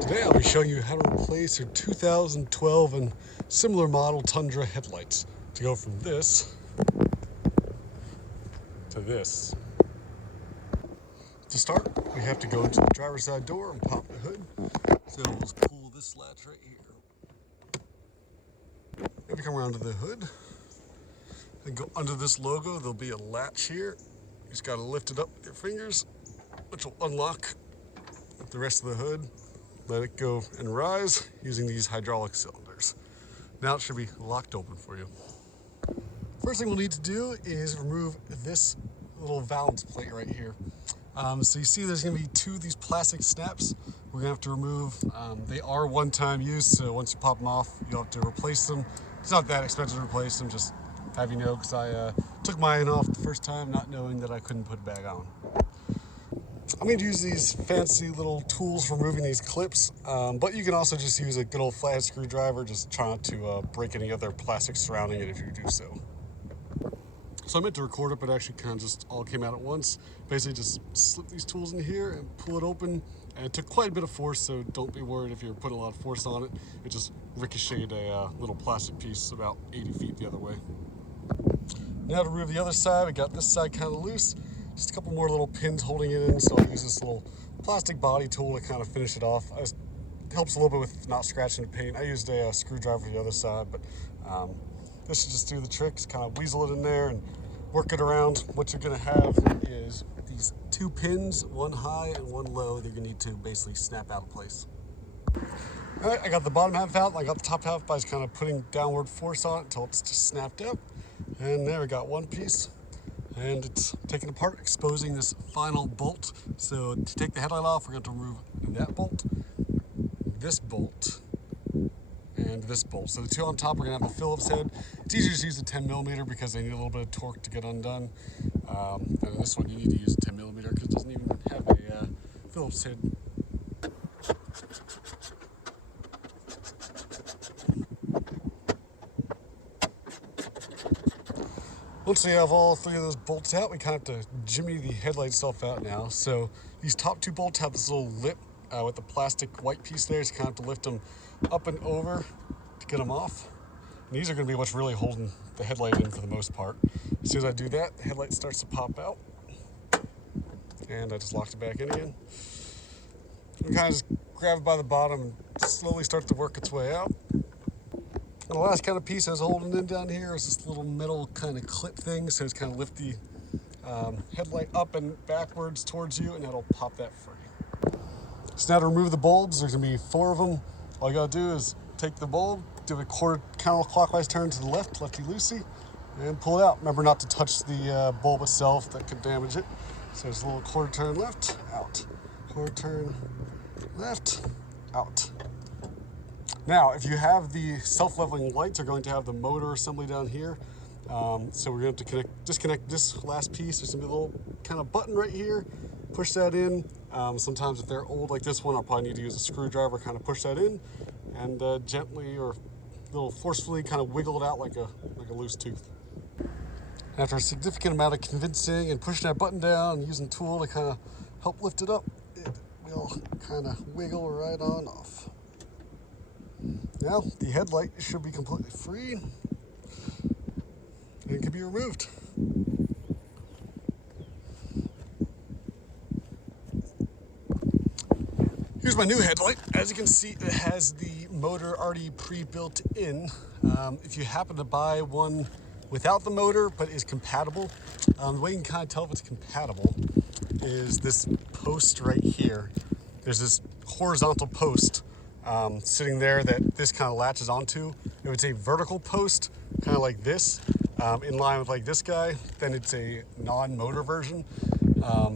Today I'll be showing you how to replace your 2012 and similar model Tundra headlights to go from this to this. To start, we have to go into the driver's side door and pop the hood. So we'll just pull this latch right here. If you come around to the hood and go under this logo, there'll be a latch here. You just gotta lift it up with your fingers, which will unlock the rest of the hood. Let it go and rise using these hydraulic cylinders. Now it should be locked open for you. First thing we'll need to do is remove this little valance plate right here. So you see there's going to be two of these plastic snaps we're going to have to remove. They are one-time use, so once you pop them off, you'll have to replace them. It's not that expensive to replace them, just have you know, because I took mine off the first time not knowing that I couldn't put it back on. I'm going to use these fancy little tools for removing these clips, but you can also just use a good old flathead screwdriver. Just try not to break any other plastic surrounding it if you do so. So I meant to record it, but actually kind of just all came out at once. Basically just slip these tools in here and pull it open, and it took quite a bit of force, so don't be worried if you're putting a lot of force on it. It just ricocheted a little plastic piece about 80 feet the other way. Now to remove the other side, we got this side kind of loose. Just a couple more little pins holding it in, so I'll use this little plastic body tool to kind of finish it off. It helps a little bit with not scratching the paint. I used a screwdriver for the other side, but this should just do the trick. Just kind of weasel it in there and work it around. What you're going to have is these two pins, one high and one low, that you're going to need to basically snap out of place. All right, I got the bottom half out. I got the top half by just kind of putting downward force on it until it's just snapped out. And there we got one piece. And it's taken apart, exposing this final bolt. So to take the headlight off, we're going to remove that bolt, and this bolt. So the two on top, we're going to have the Phillips head. It's easier to use a 10mm because they need a little bit of torque to get undone. And this one, you need to use a 10mm because it doesn't even have a Phillips head. Once we have all three of those bolts out, we kind of have to jimmy the headlight itself out now. So these top two bolts have this little lip with the plastic white piece there, so you kind of have to lift them up and over to get them off. And these are going to be what's really holding the headlight in for the most part. As soon as I do that, the headlight starts to pop out. And I just locked it back in again. We kind of just grab it by the bottom and slowly start to work its way out. And the last kind of piece I was holding in down here is this little metal kind of clip thing. So it's kind of lift the headlight up and backwards towards you, and that'll pop that free. So now to remove the bulbs, there's going to be 4 of them. All you got to do is take the bulb, do a quarter counterclockwise turn to the left, lefty-loosey, and pull it out. Remember not to touch the bulb itself, that could damage it. So it's a little quarter turn left, out. Quarter turn left, out. Now, if you have the self-leveling lights, are going to have the motor assembly down here. So we're going to have to disconnect this last piece. There's going to be a little kind of button right here. Push that in. Sometimes if they're old like this one, I'll probably need to use a screwdriver, kind of push that in, and gently or a little forcefully kind of wiggle it out like a loose tooth. After a significant amount of convincing and pushing that button down and using a tool to kind of help lift it up, it will kind of wiggle right on off. Now the headlight should be completely free and it can be removed. Here's my new headlight. As you can see, it has the motor already pre-built in. If you happen to buy one without the motor but is compatible, the way you can kind of tell if it's compatible is this post right here. There's this horizontal post sitting there that this kind of latches onto. If it's a vertical post, kind of like this, in line with like this guy, then it's a non-motor version.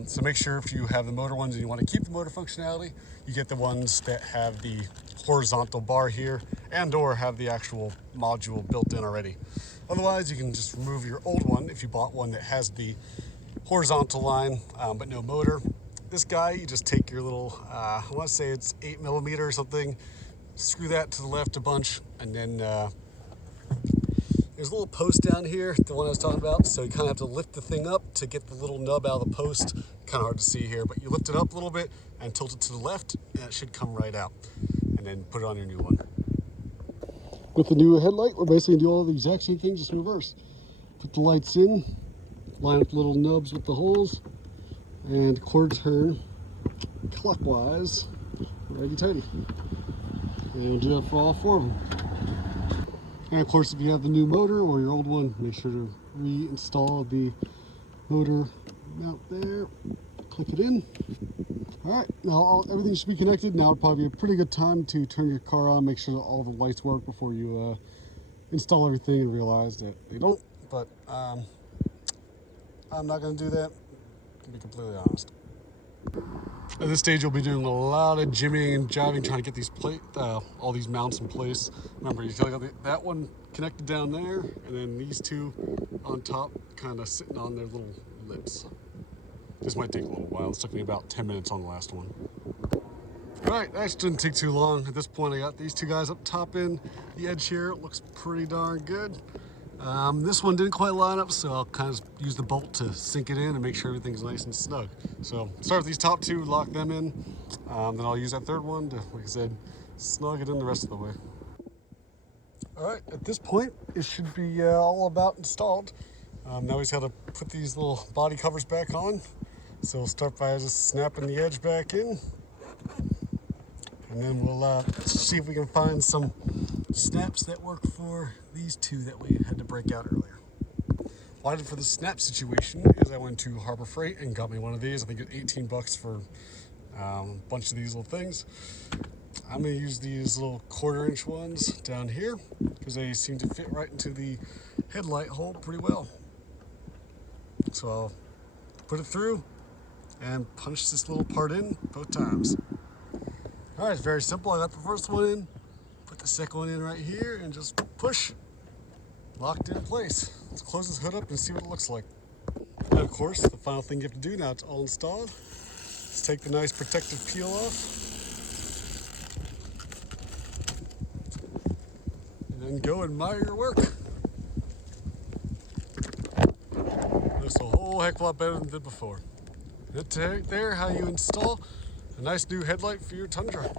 So make sure if you have the motor ones and you want to keep the motor functionality, you get the ones that have the horizontal bar here and or have the actual module built in already. Otherwise, you can just remove your old one if you bought one that has the horizontal line but no motor. This guy, you just take your little, I want to say it's 8mm or something, screw that to the left a bunch, and then There's a little post down here, the one I was talking about, so you kind of have to lift the thing up to get the little nub out of the post. Kind of hard to see here, but you lift it up a little bit and tilt it to the left, and it should come right out. And then put it on your new one. With the new headlight, we're basically gonna do all the exact same things, just in reverse. Put the lights in, line up the little nubs with the holes, and quarter turn clockwise, righty tighty. And we'll do that for all 4 of them. And of course, if you have the new motor or your old one, make sure to reinstall the motor mount there. Click it in. All right, now everything should be connected. Now would probably be a pretty good time to turn your car on, make sure that all the lights work before you install everything and realize that they don't. But I'm not going to do that, to be completely honest. At this stage, you'll be doing a lot of jimmying and jiving, trying to get these all these mounts in place. Remember, you got that one connected down there, and then these 2 on top, kind of sitting on their little lips. This might take a little while. It took me about 10 minutes on the last one. All right, that didn't take too long. At this point, I got these 2 guys up top in the edge here. It looks pretty darn good. This one didn't quite line up, so I'll kind of use the bolt to sink it in and make sure everything's nice and snug. So start with these top 2, lock them in. Then I'll use that 3rd one to, like I said, snug it in the rest of the way. All right, at this point, it should be all about installed. Now he's got to put these little body covers back on. So we'll start by just snapping the edge back in. And then we'll see if we can find some snaps that work for these 2 that we had to break out earlier. What I did for the snap situation is I went to Harbor Freight and got me one of these. I think it's 18 bucks for a bunch of these little things. I'm going to use these little 1/4 inch ones down here because they seem to fit right into the headlight hole pretty well. So I'll put it through and punch this little part in both times. All right, it's very simple. I got the first one in, put the second one in right here, and just push, locked in place. Let's close this hood up and see what it looks like. And of course, the final thing you have to do now it's all installed is take the nice protective peel off, and then go admire your work. Looks a whole heck of a lot better than it did before. That's right there how you install a nice new headlight for your Tundra.